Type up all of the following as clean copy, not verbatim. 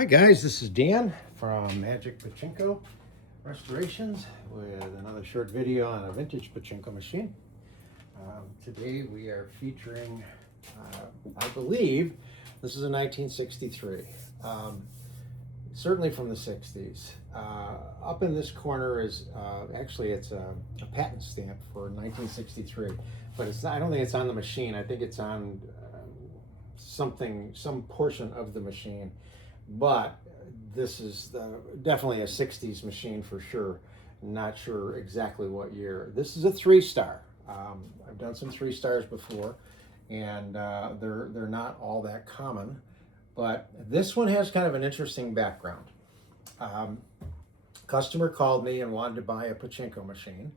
Hi guys, this is Dan from Magic Pachinko Restorations with another short video on a vintage pachinko machine. Today we are featuring, I believe, this is a 1963, certainly from the 60s. Up in this corner is, actually it's a patent stamp for 1963, but I don't think it's on the machine. I think it's on some portion of the machine. But this is definitely a 60s machine for sure. Not sure exactly what year. This is a 3-star. I've done some 3-stars before, and they're not all that common. But this one has kind of an interesting background. Customer called me and wanted to buy a pachinko machine.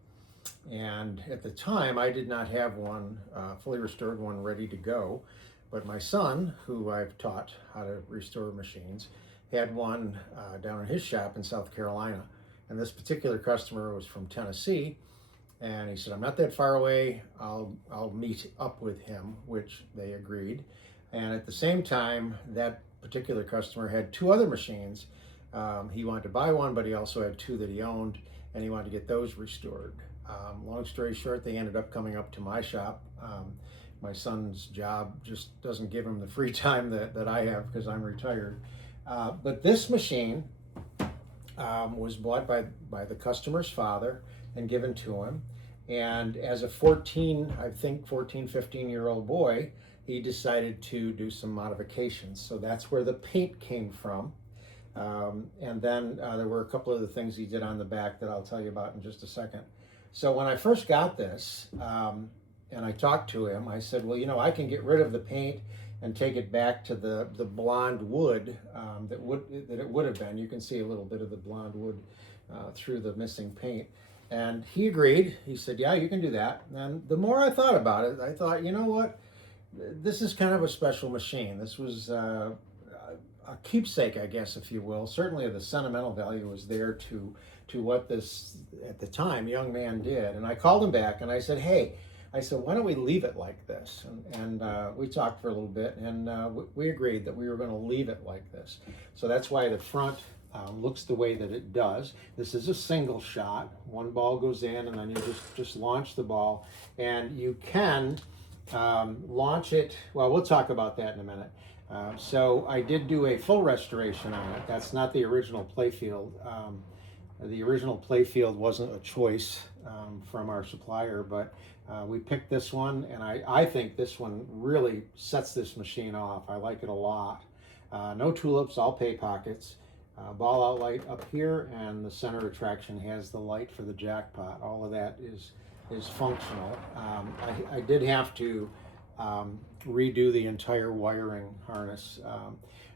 And at the time, I did not have one, fully restored one, ready to go. But my son, who I've taught how to restore machines, had one down in his shop in South Carolina. And this particular customer was from Tennessee. And he said, I'm not that far away. I'll meet up with him, which they agreed. And at the same time, that particular customer had 2 other machines. He wanted to buy one, but he also had 2 that he owned, and he wanted to get those restored. Long story short, they ended up coming up to my shop. My son's job just doesn't give him the free time that I have because I'm retired. But this machine was bought by the customer's father and given to him. And as a 15 year-old boy, he decided to do some modifications. So that's where the paint came from. And then there were a couple of the things he did on the back that I'll tell you about in just a second. So when I first got this, and I talked to him, I said, well, I can get rid of the paint and take it back to the blonde wood that it would have been. You can see a little bit of the blonde wood through the missing paint. And he agreed. He said, yeah, you can do that. And the more I thought about it, I thought, you know what? This is kind of a special machine. This was a keepsake, I guess, if you will. Certainly the sentimental value was there to what this, at the time, young man did. And I called him back and I said, hey, why don't we leave it like this? And we talked for a little bit, and we agreed that we were going to leave it like this. So that's why the front looks the way that it does. This is a single shot. One ball goes in, and then you just launch the ball. And you can launch it. Well, we'll talk about that in a minute. So I did do a full restoration on it. That's not the original playfield. The original playfield wasn't a choice from our supplier, but we picked this one, and I think this one really sets this machine off. I like it a lot. No tulips, all pay pockets. Ball out light up here, and the center attraction has the light for the jackpot. All of that is functional. I did have to redo the entire wiring harness.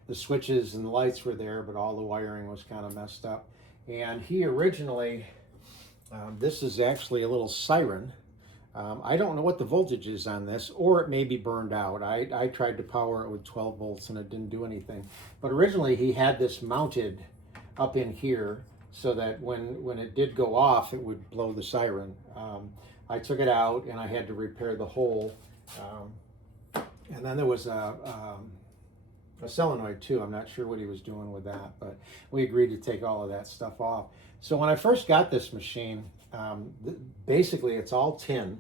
The switches and the lights were there, but all the wiring was kind of messed up. And he originally, this is actually a little siren. I don't know what the voltage is on this, or it may be burned out. I tried to power it with 12 volts and it didn't do anything. But originally he had this mounted up in here so that when it did go off, it would blow the siren. I took it out and I had to repair the hole. And then there was a solenoid too. I'm not sure what he was doing with that, but we agreed to take all of that stuff off. So when I first got this machine, basically it's all tin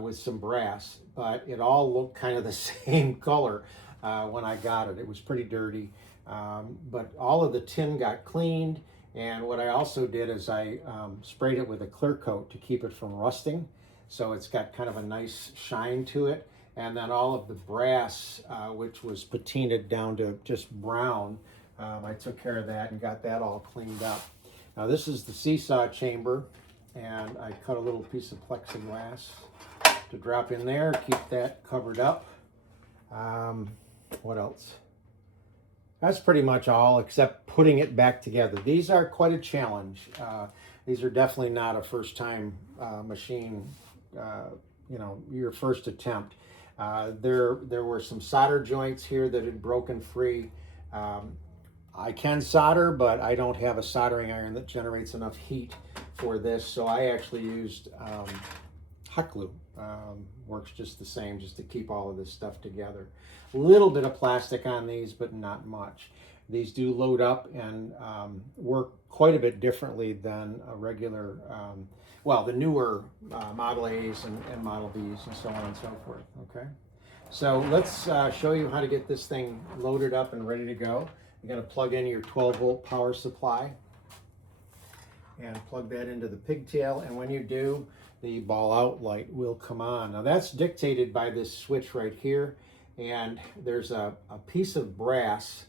with some brass, but it all looked kind of the same color when I got it. It was pretty dirty, but all of the tin got cleaned. And what I also did is I sprayed it with a clear coat to keep it from rusting. So it's got kind of a nice shine to it. And then all of the brass, which was patinaed down to just brown, I took care of that and got that all cleaned up. Now this is the seesaw chamber, and I cut a little piece of plexiglass to drop in there, keep that covered up. What else? That's pretty much all, except putting it back together. These are quite a challenge. These are definitely not a first-time machine, your first attempt. There were some solder joints here that had broken free. I can solder, but I don't have a soldering iron that generates enough heat for this, so I actually used hot glue. Works just the same, just to keep all of this stuff together. A little bit of plastic on these, but not much. These do load up and work quite a bit differently than a regular, well, the newer Model A's and Model B's and so on and so forth, okay? So let's show you how to get this thing loaded up and ready to go. You're going to plug in your 12-volt power supply and plug that into the pigtail, and when you do, the ball out light will come on. Now that's dictated by this switch right here, and there's a piece of brass,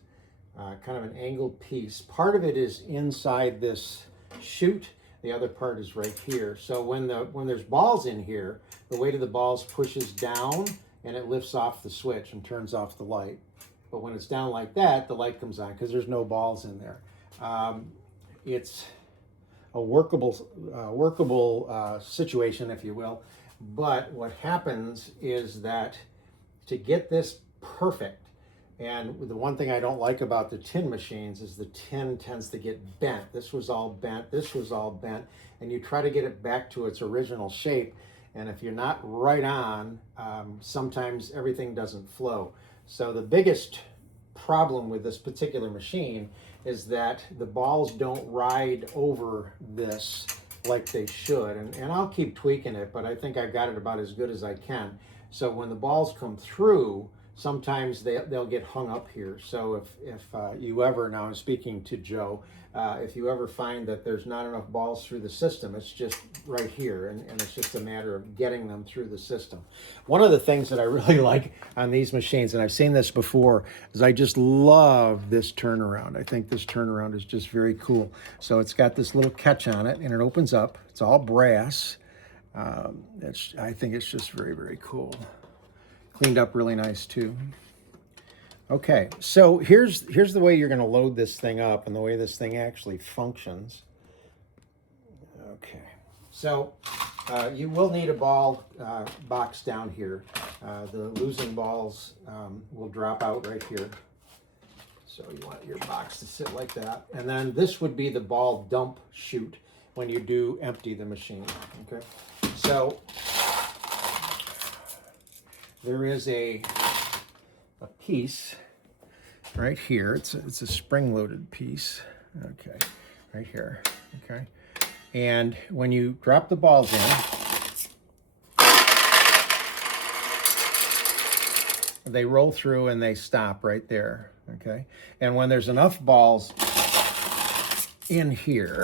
kind of an angled piece. Part of it is inside this chute, the other part is right here. So when there's balls in here, the weight of the balls pushes down and it lifts off the switch and turns off the light. But when it's down like that, the light comes on because there's no balls in there. It's a workable situation, if you will. But what happens is that to get this perfect, and the one thing I don't like about the tin machines is the tin tends to get bent. This was all bent, this was all bent, and you try to get it back to its original shape, and if you're not right on, sometimes everything doesn't flow. So the biggest problem with this particular machine is that the balls don't ride over this like they should, and I'll keep tweaking it, but I think I've got it about as good as I can. So when the balls come through, sometimes they'll get hung up here. So if you ever, now I'm speaking to Joe, if you ever find that there's not enough balls through the system, it's just right here, and it's just a matter of getting them through the system. One of the things that I really like on these machines, and I've seen this before, is I just love this turnaround. I think this turnaround is just very cool. So it's got this little catch on it, and it opens up. It's all brass. I think it's just very, very cool. Cleaned up really nice too. Okay, so here's the way you're going to load this thing up and the way this thing actually functions. Okay, so you will need a ball box down here. The losing balls will drop out right here. So you want your box to sit like that. And then this would be the ball dump chute when you do empty the machine, okay? So there is a piece right here. It's a spring-loaded piece. Okay, right here. Okay, and when you drop the balls in, they roll through and they stop right there. Okay, and when there's enough balls in here,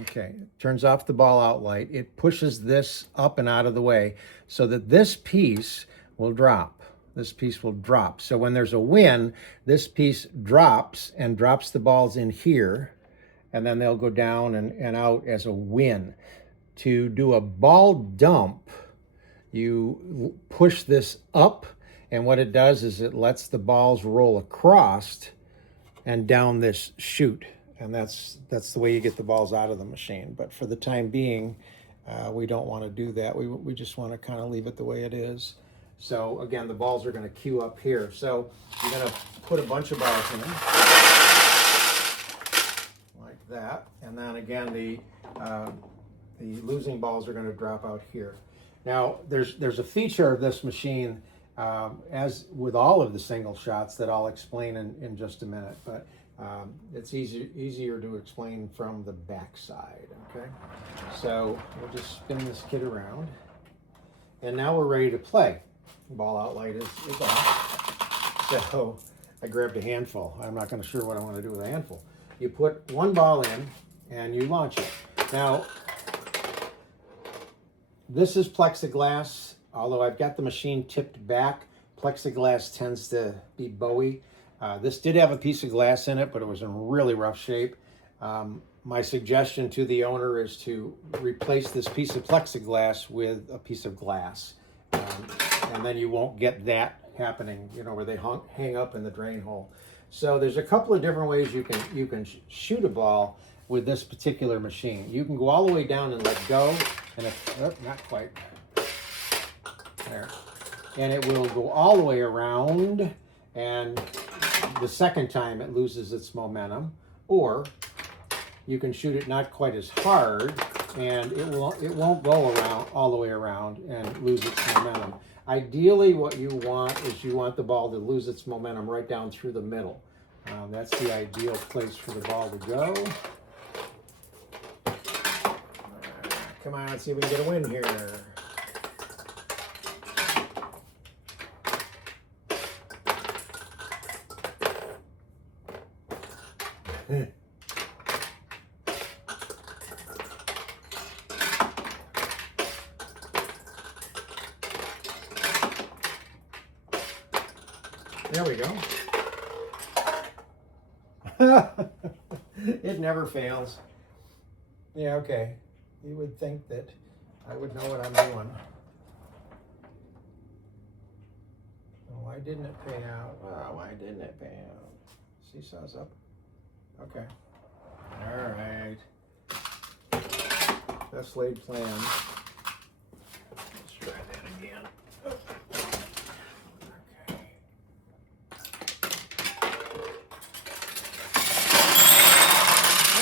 okay, it turns off the ball out light. It pushes this up and out of the way so that this piece will drop. This piece will drop. So when there's a win, this piece drops and drops the balls in here, and then they'll go down and out as a win. To do a ball dump, you push this up, and what it does is it lets the balls roll across and down this chute. And that's the way you get the balls out of the machine. But for the time being, we don't want to do that. We just want to kind of leave it the way it is. So again, the balls are going to queue up here. So you're going to put a bunch of balls in like that. And then again, the losing balls are going to drop out here. Now, there's a feature of this machine, as with all of the single shots, that I'll explain in just a minute. But it's easier to explain from the back side, okay? So we'll just spin this kid around. And now we're ready to play. Ball out light is off. So I grabbed a handful. I'm not sure what I want to do with a handful. You put one ball in and you launch it. Now, this is plexiglass. Although I've got the machine tipped back, plexiglass tends to be bowy. This did have a piece of glass in it, but it was in really rough shape. My suggestion to the owner is to replace this piece of plexiglass with a piece of glass. And then you won't get that happening, where they hang up in the drain hole. So there's a couple of different ways you can shoot a ball with this particular machine. You can go all the way down and let go, and not quite there. And it will go all the way around, and the second time it loses its momentum. Or you can shoot it not quite as hard, and it won't go around all the way around and lose its momentum. Ideally, what you want is you want the ball to lose its momentum right down through the middle. That's the ideal place for the ball to go. Come on, let's see if we can get a win here. There we go. It never fails. Yeah, okay. You would think that I would know what I'm doing. Oh, why didn't it pay out? Oh, why didn't it pay out? Seesaw's up. Okay. All right. Best laid plan. Let's try that again. Okay.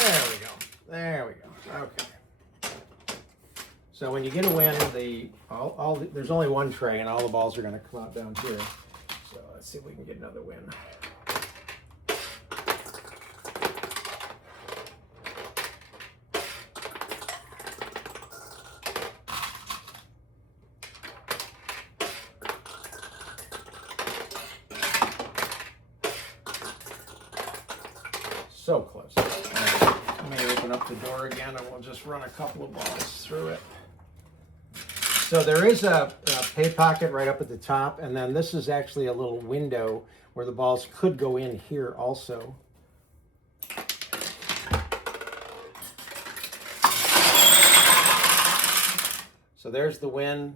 There we go. There we go. Okay. So when you get a win, there's only one tray, and all the balls are going to come out down here. So let's see if we can get another win. So close. Let me open up the door again, and we'll just run a couple of balls through it. So there is a pay pocket right up at the top, and then this is actually a little window where the balls could go in here also. So there's the win.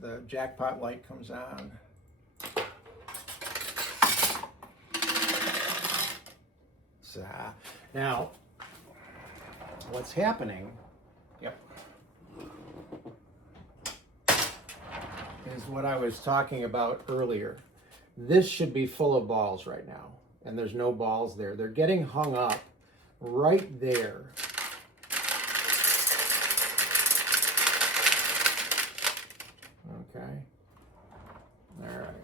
The jackpot light comes on. So, now, what's happening? Yep. Is what I was talking about earlier. This should be full of balls right now, and there's no balls there. They're getting hung up right there. Okay. All right.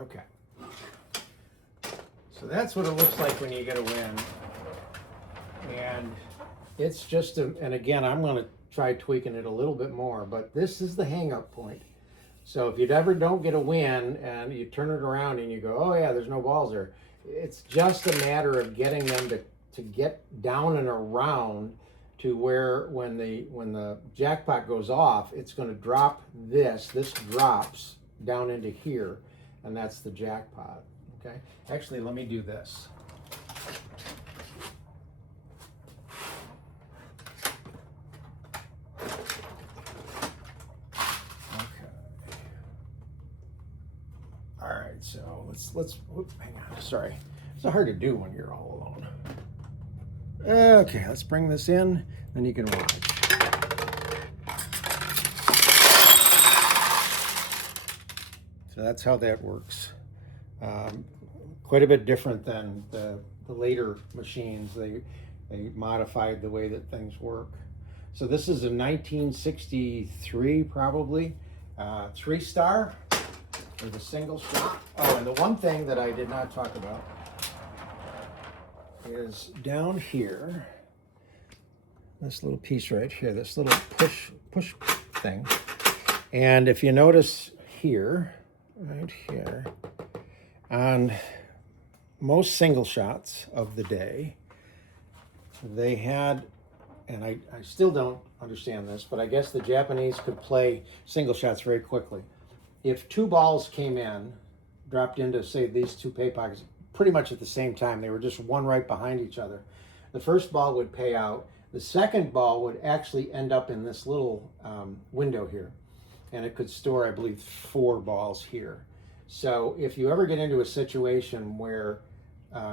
Okay. So that's what it looks like when you get a win. And it's just and again, I'm going to try tweaking it a little bit more, but this is the hang-up point. So if you ever don't get a win and you turn it around and you go, oh yeah, there's no balls there, it's just a matter of getting them to get down and around to where when the jackpot goes off, it's going to drop this drops down into here, and that's the jackpot. Okay, actually, let me do this. So let's hang on, sorry. It's hard to do when you're all alone. Okay, let's bring this in, then you can watch. So that's how that works. Quite a bit different than the later machines. They modified the way that things work. So this is a 1963 probably, 3-star. With a single shot. Oh, and the one thing that I did not talk about is down here, this little piece right here, this little push thing. And if you notice here, right here, on most single shots of the day, they had, and I still don't understand this, but I guess the Japanese could play single shots very quickly. If two balls came in, dropped into, say, these two pay pockets, pretty much at the same time, they were just one right behind each other, the first ball would pay out. The second ball would actually end up in this little window here, and it could store, I believe, 4 balls here. So if you ever get into a situation where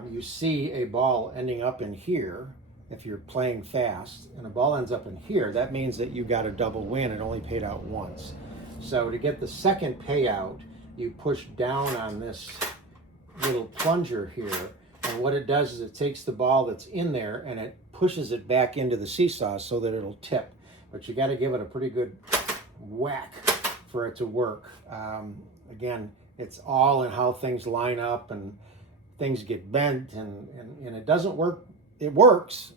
you see a ball ending up in here, if you're playing fast, and a ball ends up in here, that means that you got a double win. It only paid out once. So to get the second payout, you push down on this little plunger here. And what it does is it takes the ball that's in there and it pushes it back into the seesaw so that it'll tip. But you got to give it a pretty good whack for it to work. Again, it's all in how things line up, and things get bent, and it doesn't work. It works.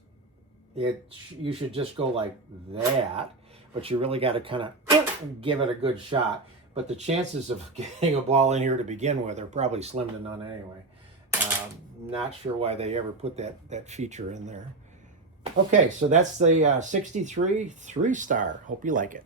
You should just go like that, but you really got to kind of give it a good shot. But the chances of getting a ball in here to begin with are probably slim to none anyway. Not sure why they ever put that feature in there. Okay, so that's the 63 3-star. Hope you like it.